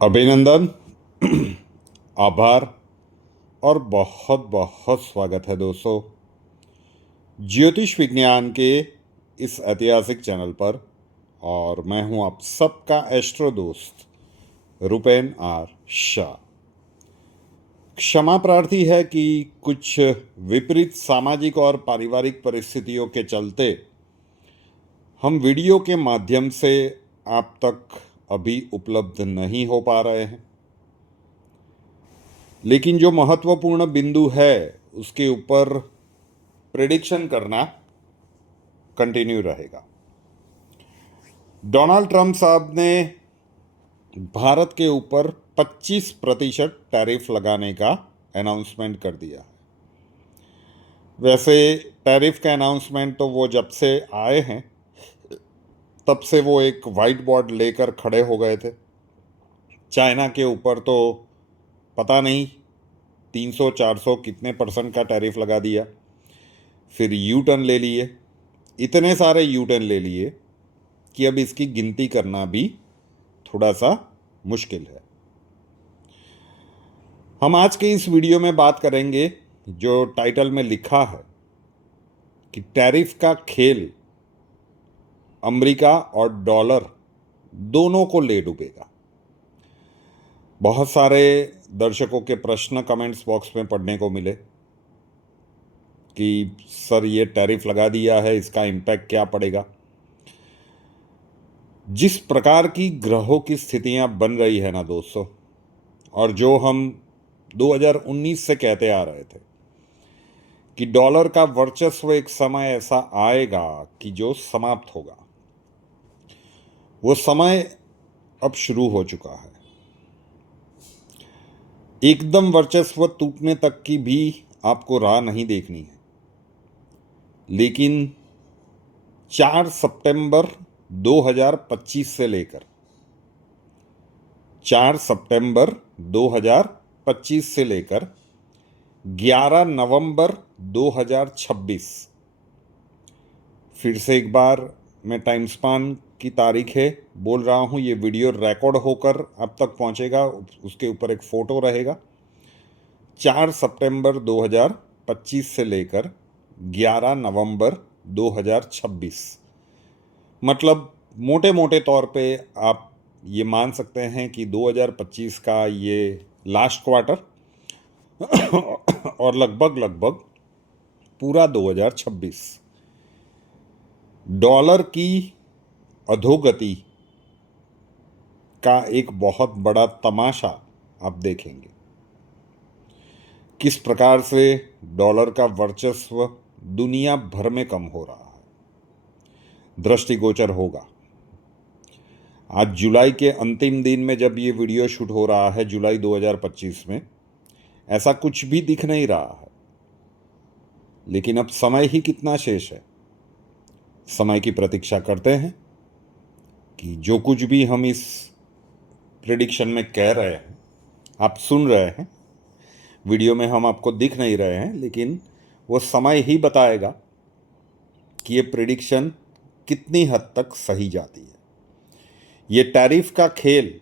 अभिनंदन। आभार और बहुत बहुत स्वागत है दोस्तों ज्योतिष विज्ञान के इस ऐतिहासिक चैनल पर। और मैं हूं आप सबका एस्ट्रो दोस्त रुपेन आर शाह। क्षमा प्रार्थी है कि कुछ विपरीत सामाजिक और पारिवारिक परिस्थितियों के चलते हम वीडियो के माध्यम से आप तक अभी उपलब्ध नहीं हो पा रहे हैं, लेकिन जो महत्वपूर्ण बिंदु है उसके ऊपर प्रेडिक्शन करना कंटिन्यू रहेगा। डोनाल्ड ट्रंप साहब ने भारत के ऊपर 25% टैरिफ लगाने का अनाउंसमेंट कर दिया। वैसे टैरिफ का अनाउंसमेंट तो वो जब से आए हैं तब से वो एक वाइट बोर्ड लेकर खड़े हो गए थे। चाइना के ऊपर तो पता नहीं 300-400 कितने परसेंट का टैरिफ लगा दिया। फिर यू टर्न ले लिए, इतने सारे यू टर्न ले लिए कि अब इसकी गिनती करना भी थोड़ा सा मुश्किल है। हम आज के इस वीडियो में बात करेंगे जो टाइटल में लिखा है कि टैरिफ का खेल अमेरिका और डॉलर दोनों को ले डूबेगा। बहुत सारे दर्शकों के प्रश्न कमेंट्स बॉक्स में पढ़ने को मिले कि सर ये टैरिफ लगा दिया है, इसका इम्पैक्ट क्या पड़ेगा। जिस प्रकार की ग्रहों की स्थितियां बन रही है ना दोस्तों, और जो हम 2019 से कहते आ रहे थे कि डॉलर का वर्चस्व एक समय ऐसा आएगा कि जो समाप्त होगा, वो समय अब शुरू हो चुका है। एकदम वर्चस्व टूटने तक की भी आपको राह नहीं देखनी है, लेकिन 4 सितंबर 2025 से लेकर 4 सितंबर 2025 से लेकर 11 नवंबर 2026, फिर से एक बार मैं टाइम स्पान की तारीखें बोल रहा हूँ, ये वीडियो रिकॉर्ड होकर आप तक पहुँचेगा, उसके ऊपर एक फ़ोटो रहेगा। 4 सितंबर 2025 से लेकर 11 नवंबर 2026, मतलब मोटे मोटे तौर पे आप ये मान सकते हैं कि 2025 का ये लास्ट क्वार्टर और लगभग लगभग पूरा 2026 डॉलर की अधोगति का एक बहुत बड़ा तमाशा आप देखेंगे। किस प्रकार से डॉलर का वर्चस्व दुनिया भर में कम हो रहा है, दृष्टिगोचर होगा। आज जुलाई के अंतिम दिन में जब ये वीडियो शूट हो रहा है, जुलाई 2025 में, ऐसा कुछ भी दिख नहीं रहा है। लेकिन अब समय ही कितना शेष है। समय की प्रतीक्षा करते हैं कि जो कुछ भी हम इस प्रेडिक्शन में कह रहे हैं, आप सुन रहे हैं, वीडियो में हम आपको दिख नहीं रहे हैं, लेकिन वो समय ही बताएगा कि ये प्रेडिक्शन कितनी हद तक सही जाती है। ये टैरिफ का खेल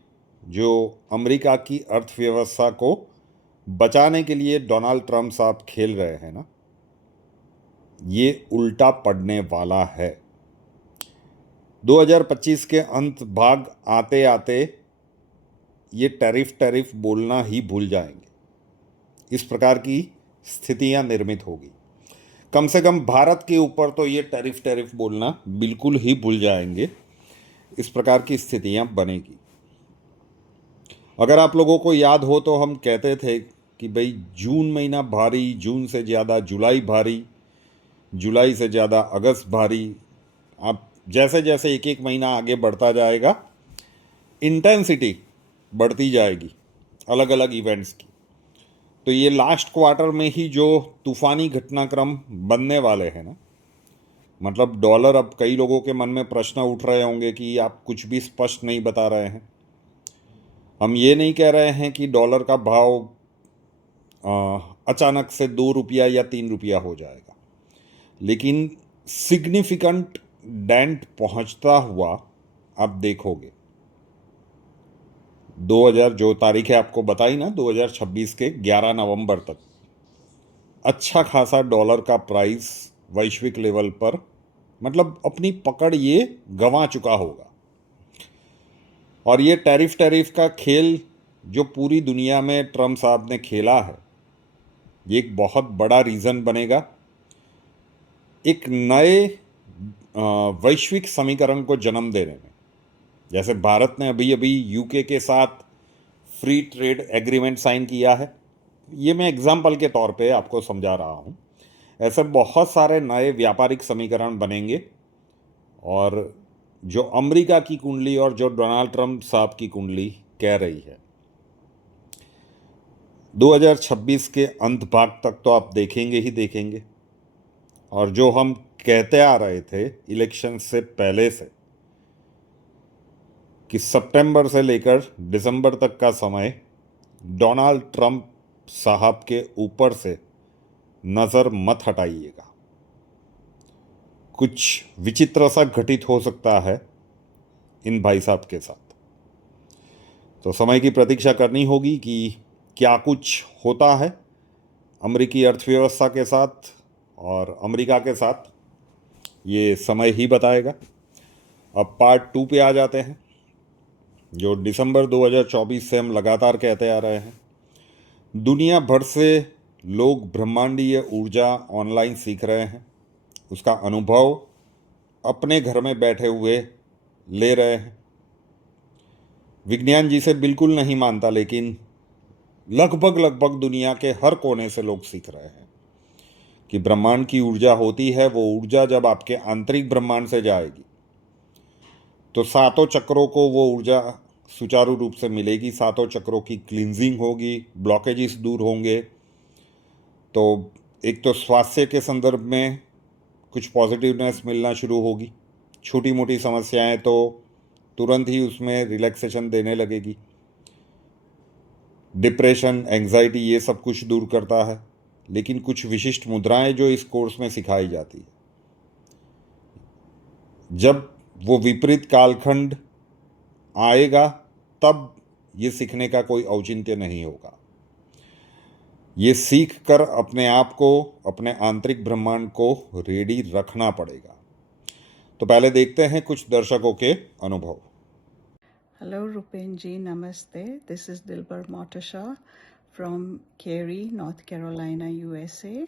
जो अमेरिका की अर्थव्यवस्था को बचाने के लिए डोनाल्ड ट्रंप साहब खेल रहे हैं ना, ये उल्टा पड़ने वाला है। 2025 के अंत भाग आते आते ये टैरिफ बोलना ही भूल जाएंगे। इस प्रकार की स्थितियां निर्मित होगी। कम से कम भारत के ऊपर तो ये टैरिफ बोलना बिल्कुल ही भूल जाएंगे। इस प्रकार की स्थितियां बनेगी। अगर आप लोगों को याद हो तो हम कहते थे कि भाई जून महीना भारी, जून से ज़्यादा जुलाई भारी, जुलाई से ज़्यादा अगस्त भारी। आप जैसे जैसे एक एक महीना आगे बढ़ता जाएगा, इंटेंसिटी बढ़ती जाएगी अलग अलग इवेंट्स की। तो ये लास्ट क्वार्टर में ही जो तूफानी घटनाक्रम बनने वाले हैं ना, मतलब डॉलर, अब कई लोगों के मन में प्रश्न उठ रहे होंगे कि आप कुछ भी स्पष्ट नहीं बता रहे हैं। हम ये नहीं कह रहे हैं कि डॉलर का भाव अचानक से 2 रुपया या 3 रुपया हो जाएगा, लेकिन सिग्निफिकेंट डेंट पहुंचता हुआ आप देखोगे। 2000 जो तारीख है आपको बताई ना, 2026 के 11 नवंबर तक अच्छा खासा डॉलर का प्राइस वैश्विक लेवल पर मतलब अपनी पकड़ ये गंवा चुका होगा। और ये टैरिफ का खेल जो पूरी दुनिया में ट्रम्प साहब ने खेला है, ये एक बहुत बड़ा रीज़न बनेगा एक नए वैश्विक समीकरण को जन्म देने में। जैसे भारत ने अभी अभी यूके के साथ फ्री ट्रेड एग्रीमेंट साइन किया है, ये मैं एग्जाम्पल के तौर पे आपको समझा रहा हूँ। ऐसे बहुत सारे नए व्यापारिक समीकरण बनेंगे और जो अमेरिका की कुंडली और जो डोनाल्ड ट्रंप साहब की कुंडली कह रही है, 2026 के अंत भाग तक तो आप देखेंगे ही देखेंगे। और जो हम कहते आ रहे थे इलेक्शन से पहले से कि सितंबर से लेकर दिसंबर तक का समय डोनाल्ड ट्रंप साहब के ऊपर से नज़र मत हटाइएगा। कुछ विचित्र सा घटित हो सकता है इन भाई साहब के साथ। तो समय की प्रतीक्षा करनी होगी कि क्या कुछ होता है अमेरिकी अर्थव्यवस्था के साथ और अमेरिका के साथ, ये समय ही बताएगा। अब पार्ट 2 पे आ जाते हैं, जो दिसंबर 2024 से हम लगातार कहते आ रहे हैं। दुनिया भर से लोग ब्रह्मांडीय ऊर्जा ऑनलाइन सीख रहे हैं, उसका अनुभव अपने घर में बैठे हुए ले रहे हैं। विज्ञान जिसे बिल्कुल नहीं मानता, लेकिन लगभग लगभग दुनिया के हर कोने से लोग सीख रहे हैं कि ब्रह्मांड की ऊर्जा होती है। वो ऊर्जा जब आपके आंतरिक ब्रह्मांड से जाएगी तो सातों चक्रों को वो ऊर्जा सुचारू रूप से मिलेगी, सातों चक्रों की क्लींजिंग होगी, ब्लॉकेजेस दूर होंगे। तो एक तो स्वास्थ्य के संदर्भ में कुछ पॉजिटिवनेस मिलना शुरू होगी, छोटी मोटी समस्याएं तो तुरंत ही उसमें रिलैक्सेशन देने लगेगी। डिप्रेशन, एंजाइटी, ये सब कुछ दूर करता है। लेकिन कुछ विशिष्ट मुद्राएं जो इस कोर्स में सिखाई जाती है, जब वो विपरीत कालखंड आएगा तब ये सीखने का कोई औचित्य नहीं होगा। ये सीख कर अपने आप को, अपने आंतरिक ब्रह्मांड को रेडी रखना पड़ेगा। तो पहले देखते हैं कुछ दर्शकों के अनुभव। Hello Rupenji, Namaste. This is Dilbar Motasha from Cary, North Carolina, USA.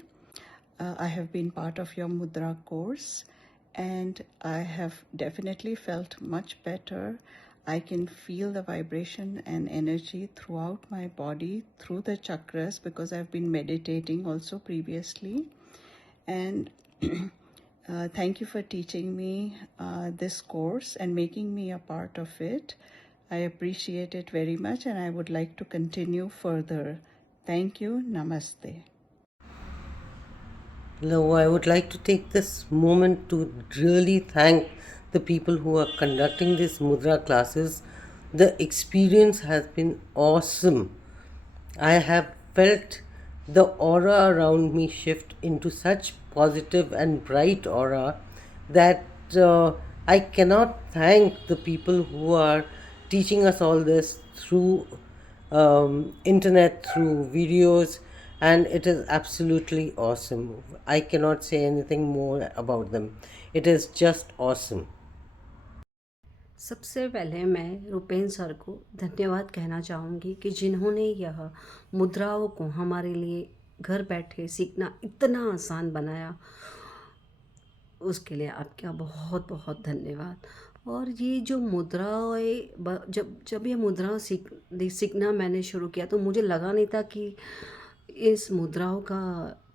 I have been part of your Mudra course and I have definitely felt much better. I can feel the vibration and energy throughout my body through the chakras because I've been meditating also previously. And thank you for teaching me this course and making me a part of it. I appreciate it very much and I would like to continue further. Thank you. Namaste. Hello, I would like to take this moment to really thank the people who are conducting these Mudra classes. The experience has been awesome. I have felt the aura around me shift into such positive and bright aura that I cannot thank the people who are teaching us all this through internet, through videos, and it is absolutely awesome. I cannot say anything more about them. It is just awesome. सबसे पहले मैं Rupen sir को धन्यवाद कहना चाहूँगी कि जिन्होंने यह मुद्राओं को हमारे लिए घर बैठे सीखना इतना आसान बनाया, उसके लिए आपका बहुत बहुत धन्यवाद। और ये जो मुद्राएं जब जब ये मुद्राओं सीखना मैंने शुरू किया तो मुझे लगा नहीं था कि इस मुद्राओं का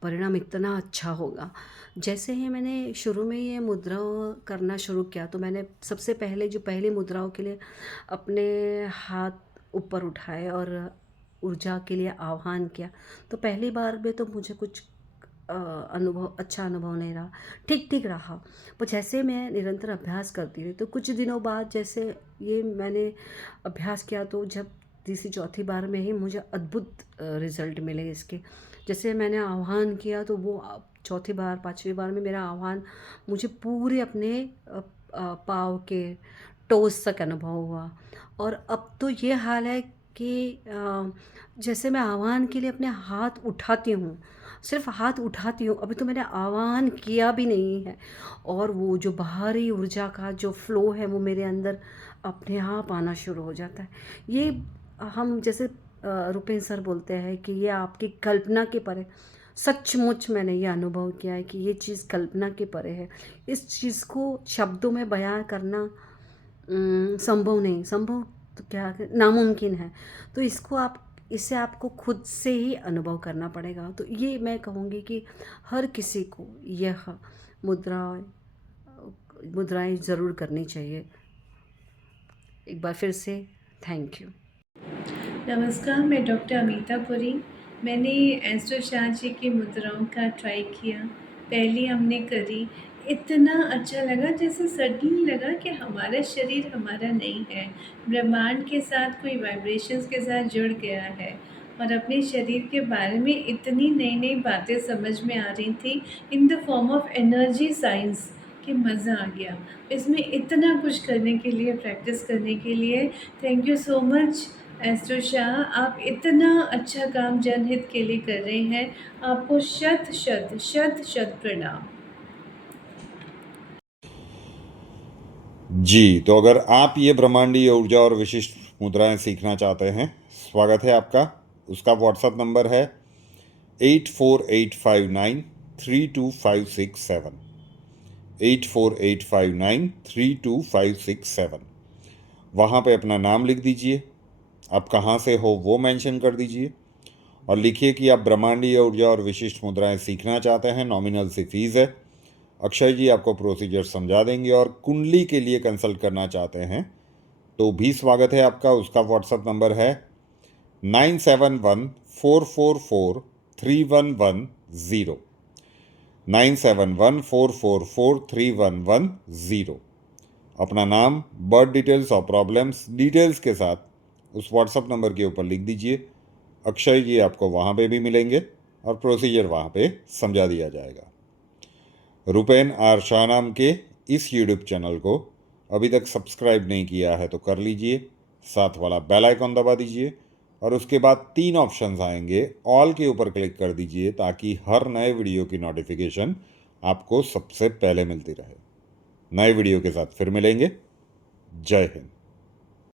परिणाम इतना अच्छा होगा। जैसे ही मैंने शुरू में ये मुद्राओं करना शुरू किया तो मैंने सबसे पहले जो पहली मुद्राओं के लिए अपने हाथ ऊपर उठाए और ऊर्जा के लिए आह्वान किया, तो पहली बार में तो मुझे कुछ अच्छा अनुभव नहीं रहा, ठीक ठीक रहा। पर जैसे मैं निरंतर अभ्यास करती रही तो कुछ दिनों बाद जैसे ये मैंने अभ्यास किया तो जब तीसरी चौथी बार में ही मुझे अद्भुत रिज़ल्ट मिले इसके। जैसे मैंने आह्वान किया तो वो चौथी बार पांचवी बार में मेरा आह्वान मुझे पूरे अपने पाँव के टोस तक अनुभव हुआ। और अब तो ये हाल है कि जैसे मैं आह्वान के लिए अपने हाथ उठाती हूँ, सिर्फ हाथ उठाती हूँ, अभी तो मैंने आह्वान किया भी नहीं है, और वो जो बाहरी ऊर्जा का जो फ्लो है वो मेरे अंदर अपने आप आना शुरू हो जाता है। ये हम जैसे रुपेन सर बोलते हैं कि ये आपकी कल्पना के परे, सचमुच मैंने ये अनुभव किया है कि ये चीज़ कल्पना के परे है। इस चीज़ को शब्दों में बयां करना संभव नहीं, संभव तो क्या, नामुमकिन है। तो इसे आपको खुद से ही अनुभव करना पड़ेगा। तो ये मैं कहूँगी कि हर किसी को यह मुद्राएं ज़रूर करनी चाहिए। एक बार फिर से थैंक यू। नमस्कार, मैं डॉक्टर अमीता पुरी। मैंने एस्ट्रो शाह जी की मुद्राओं का ट्राई किया। पहली हमने करी, इतना अच्छा लगा, जैसे सडनली लगा कि हमारा शरीर हमारा नहीं है, ब्रह्मांड के साथ कोई वाइब्रेशंस के साथ जुड़ गया है, और अपने शरीर के बारे में इतनी नई नई बातें समझ में आ रही थी in the form of energy science कि मज़ा आ गया। इसमें इतना कुछ करने के लिए, प्रैक्टिस करने के लिए thank you so much astro Shah. आप इतना अच्छा काम जनहित के लिए कर रहे हैं, आपको शत शत शत शत प्रणाम। जी, तो अगर आप ये ब्रह्मांडीय ऊर्जा और विशिष्ट मुद्राएं सीखना चाहते हैं, स्वागत है आपका। उसका व्हाट्सएप नंबर है 8485932567, 8485932567। वहाँ पे अपना नाम लिख दीजिए, आप कहाँ से हो वो मेंशन कर दीजिए, और लिखिए कि आप ब्रह्मांडीय ऊर्जा और विशिष्ट मुद्राएं सीखना चाहते हैं। नॉमिनल सी फीस है। अक्षय जी आपको प्रोसीजर समझा देंगे। और कुंडली के लिए कंसल्ट करना चाहते हैं तो भी स्वागत है आपका। उसका व्हाट्सएप नंबर है 9714443110, 9714443110। अपना नाम, बर्थ डिटेल्स और प्रॉब्लम्स डिटेल्स के साथ उस व्हाट्सएप नंबर के ऊपर लिख दीजिए। अक्षय जी आपको वहाँ पे भी मिलेंगे और प्रोसीजर वहाँ पे समझा दिया जाएगा। रुपेन आर शाह नाम के इस यूट्यूब चैनल को अभी तक सब्सक्राइब नहीं किया है तो कर लीजिए, साथ वाला बेल आइकॉन दबा दीजिए, और उसके बाद 3 ऑप्शंस आएंगे, ऑल के ऊपर क्लिक कर दीजिए ताकि हर नए वीडियो की नोटिफिकेशन आपको सबसे पहले मिलती रहे। नए वीडियो के साथ फिर मिलेंगे। जय हिंद।